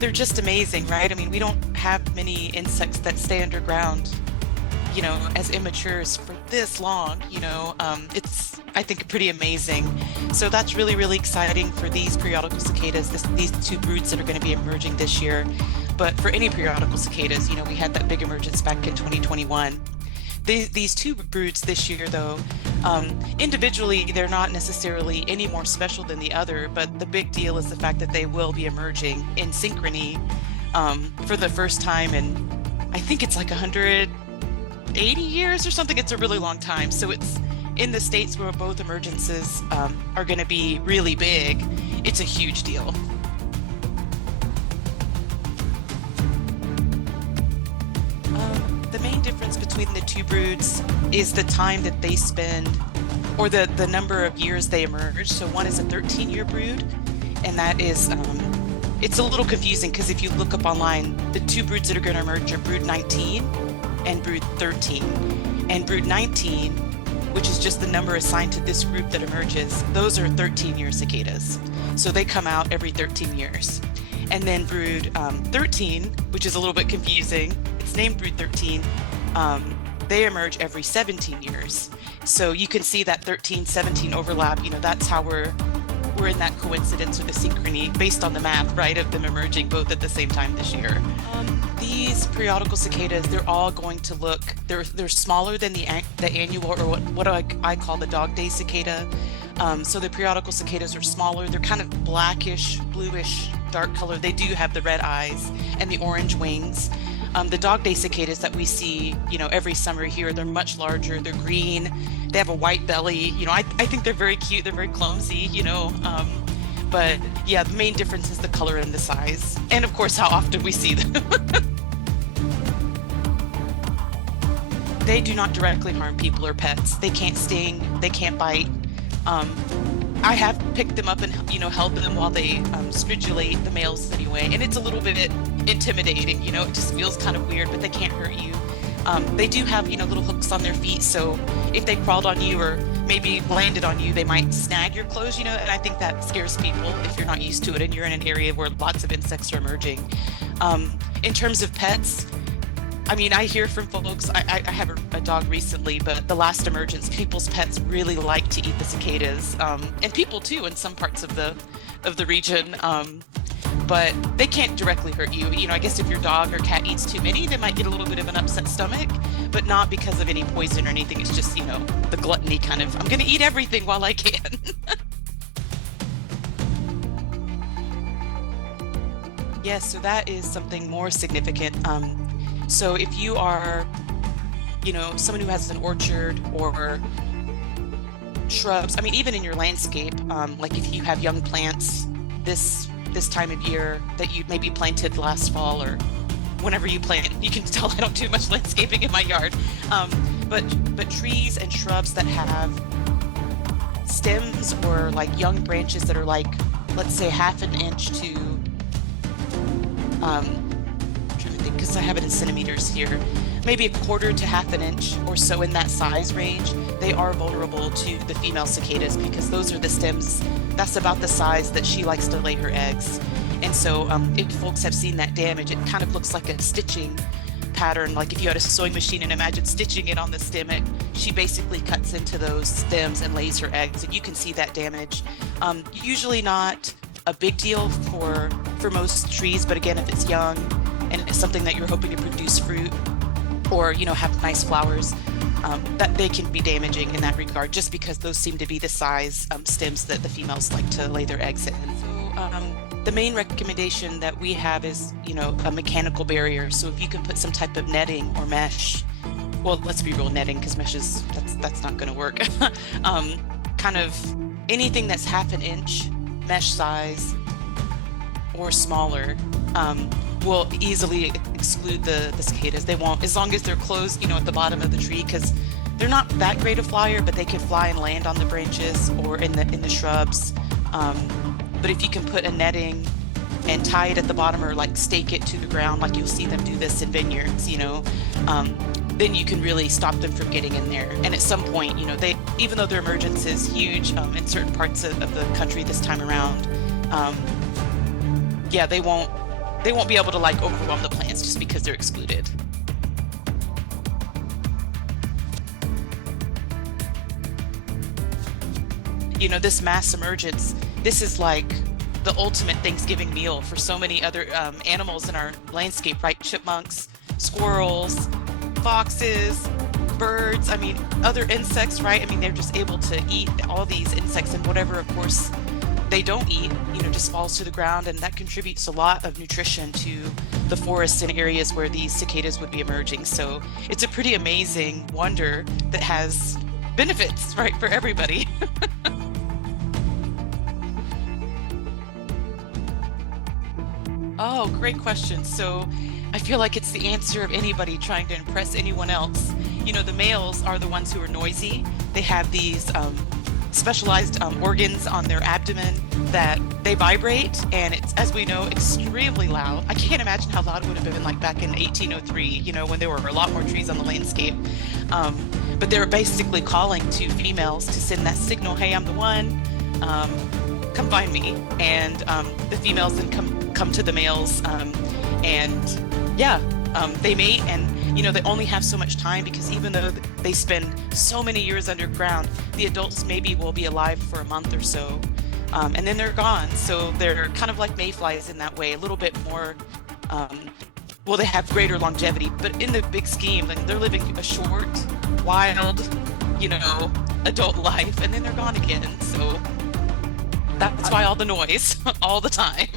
they're just amazing, right? I mean, we don't have many insects that stay underground, as immatures for this long. It's, I think, pretty amazing. So that's really, really exciting for these periodical cicadas, these two broods that are going to be emerging this year. But for any periodical cicadas, we had that big emergence back in 2021. These two broods this year, though, individually, they're not necessarily any more special than the other, but the big deal is the fact that they will be emerging in synchrony for the first time in, I think it's like 180 years or something. It's a really long time. So it's in the states where both emergences are going to be really big. It's a huge deal. The main difference between the two broods is the time that they spend, or the number of years they emerge. So one is a 13-year brood, and that is, it's a little confusing because if you look up online, the two broods that are going to emerge are brood 19 and brood 13. And brood 19, which is just the number assigned to this group that emerges, those are 13-year cicadas. So they come out every 13 years. And then brood 13, which is a little bit confusing, it's named brood 13, they emerge every 17 years. So you can see that 13-17 overlap. That's how we're in that coincidence or the synchrony based on the math, right, of them emerging both at the same time this year. These periodical cicadas, they're all going to look, they're smaller than the annual, or what I call the dog day cicada. So the periodical cicadas are smaller. They're kind of blackish, bluish, dark color. They do have the red eyes and the orange wings. The dog day cicadas that we see, every summer here, they're much larger. They're green. They have a white belly. I think they're very cute. They're very clumsy, but yeah, the main difference is the color and the size. And of course, how often we see them. They do not directly harm people or pets. They can't sting. They can't bite. I have picked them up and held them while they stridulate, the males anyway, and it's a little bit intimidating. It just feels kind of weird, but they can't hurt you. They do have little hooks on their feet, so if they crawled on you or maybe landed on you, they might snag your clothes. And I think that scares people if you're not used to it and you're in an area where lots of insects are emerging. In terms of pets, I mean, I hear from folks, I have a dog recently, but the last emergence, people's pets really like to eat the cicadas, and people too in some parts of the region, but they can't directly hurt you. I guess if your dog or cat eats too many, they might get a little bit of an upset stomach, but not because of any poison or anything. It's just, the gluttony kind of, I'm going to eat everything while I can. Yes, so that is something more significant. So if you are, someone who has an orchard or shrubs, I mean, even in your landscape, like if you have young plants this time of year that you maybe planted last fall or whenever you plant, you can tell I don't do much landscaping in my yard. But trees and shrubs that have stems or like young branches that are like, let's say half an inch to, because I have it in centimeters here, maybe a quarter to half an inch or so in that size range, they are vulnerable to the female cicadas because those are the stems. That's about the size that she likes to lay her eggs. And so if folks have seen that damage, it kind of looks like a stitching pattern. Like if you had a sewing machine and imagine stitching it on the stem, she basically cuts into those stems and lays her eggs, and you can see that damage. Usually not a big deal for most trees, but again, if it's young and it's something that you're hoping to produce fruit or have nice flowers, that they can be damaging in that regard, just because those seem to be the size stems that the females like to lay their eggs in. So the main recommendation that we have is a mechanical barrier. So if you can put some type of netting or mesh, well, let's be real, netting, because mesh is that's not going to work. Kind of anything that's half an inch mesh size or smaller will easily exclude the cicadas. They won't, as long as they're closed, at the bottom of the tree, because they're not that great a flyer, but they can fly and land on the branches or in the shrubs. But if you can put a netting and tie it at the bottom or like stake it to the ground, like you'll see them do this in vineyards, then you can really stop them from getting in there. And at some point, they, even though their emergence is huge in certain parts of the country this time around, yeah, they won't they won't be able to like overwhelm the plants just because they're excluded. You know, this mass emergence, this is like the ultimate Thanksgiving meal for so many other animals in our landscape, right? Chipmunks, squirrels, foxes, birds, I mean, other insects, right? I mean, they're just able to eat all these insects, and whatever, of course, they don't eat, you know, just falls to the ground, and that contributes a lot of nutrition to the forests and areas where these cicadas would be emerging. So it's a pretty amazing wonder that has benefits, right, for everybody. Oh, great question. So I feel like it's the answer of anybody trying to impress anyone else. You know, the males are the ones who are noisy. They have these specialized organs on their abdomen that they vibrate, and it's, as we know, extremely loud. I can't imagine how loud it would have been like back in 1803, you know, when there were a lot more trees on the landscape. But they're basically calling to females to send that signal, hey, I'm the one. Come find me. And the females then come to the males, and yeah, they mate, and you know, they only have so much time, because even though they spend so many years underground, the adults maybe will be alive for a month or so, and then they're gone. So they're kind of like mayflies in that way, a little bit more, well, they have greater longevity, but in the big scheme, like, they're living a short, wild, you know, adult life, and then they're gone again. So that's why all the noise all the time.